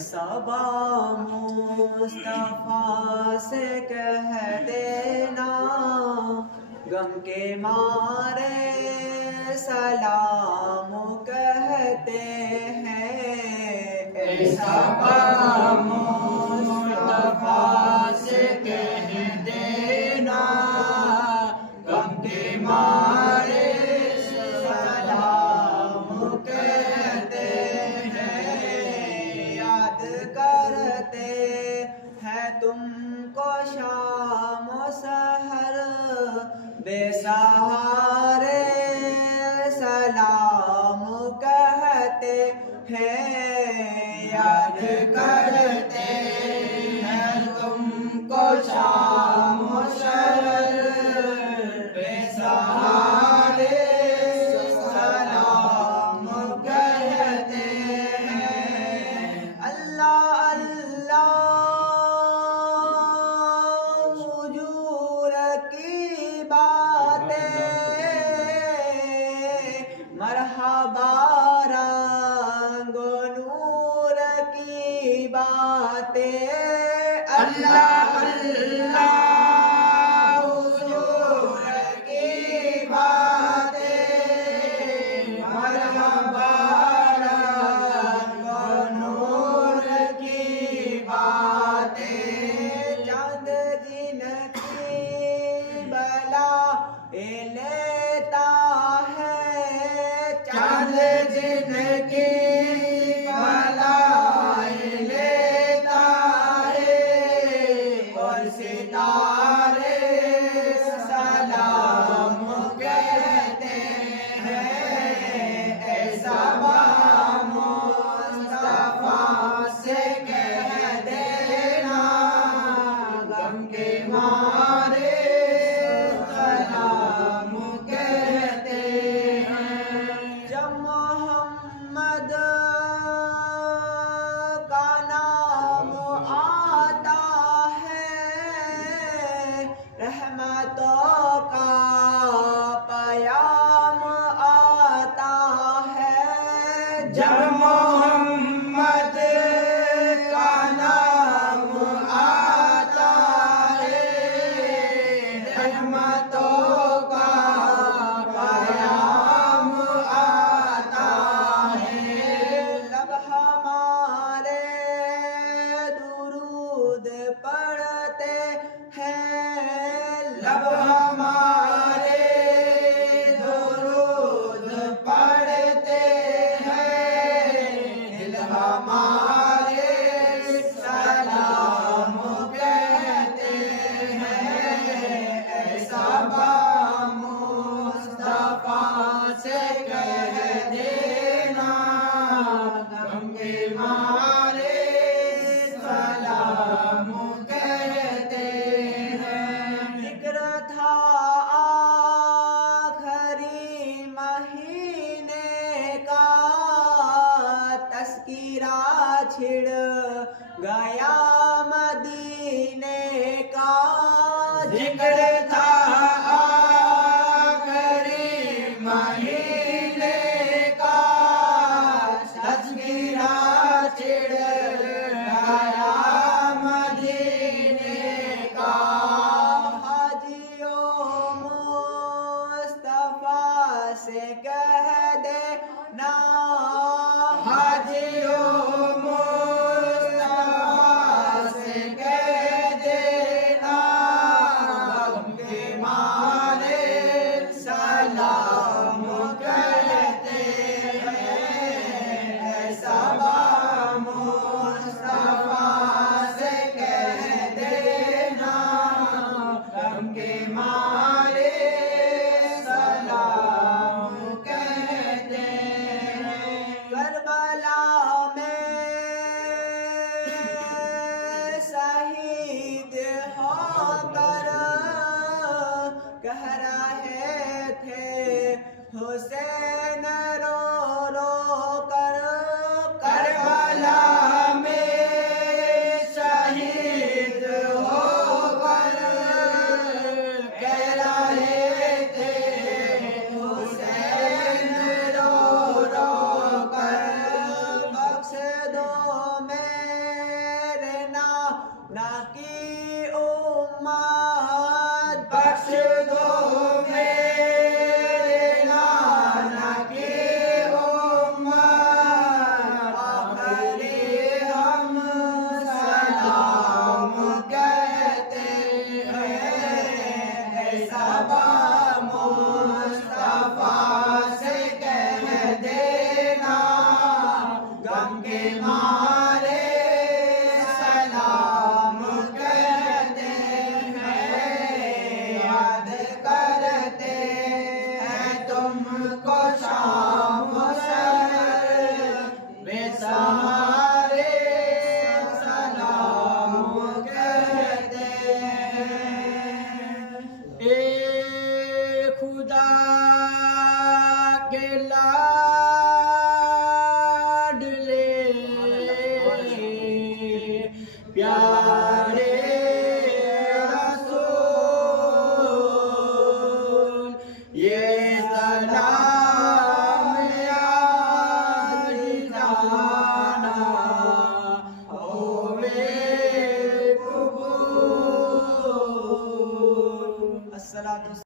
सबा मुस्तफा से कह देना, गम के मारे सलाम कहते हैं। सबा मुस्तफा से कह देना, गम के मारे सलाम कहते हैं। याद करते हैं तुमको शाम सहर, बेसहारे सलाम कहते हैं। याद करते हैं तुमको शाम सहर, बेसहारे सलाम कहते हैं। अल्लाह अल्लाह हुजूर की बातें, मरहबा रंगो नूर की बातें। अल्लाह अल्लाह हुजूर की बातें, मरहबा रंगो नूर की बातें। चांद जिनकी बला लेता है, चांद जिनकी बला लेता है, और सितारे सलाम कहते हैं। ऐसा मुस्तफा से कह देना, गम के मारे सलाम कहते हैं। जब मोहम्मद का नाम आता है, रहमतों का पयाम आता है। जब मोहम्मद का नाम आता है, रहमतों का पयाम आता है। लब हमारे दुरूद पढ़ते हैं, लब हमारे दुरूद पढ़ते हैं। दिल हमारे सलाम कहते हैं। ऐसा मुस्तफा से कह देना, गम के मारे सलाम कहते हैं। जिक्र था आखिरी महीने का, तस्कीरा छिड़ गया मदीने का। जिक्र था आखिरी महीने का, तस्कीरा छिड़ गया मदीने का। हाजियों मुस्तफा से कह देना, हाजियों मुस्तफा तुम्हारे सलाम कहते हैं, याद करते हैं तुमको शाम सहर, बेसहारे सलाम कहते हैं। ए खुदा के लाडले प्यारे रसूल, ये सलाम याद जाना होवे कबूल। अस्सलातु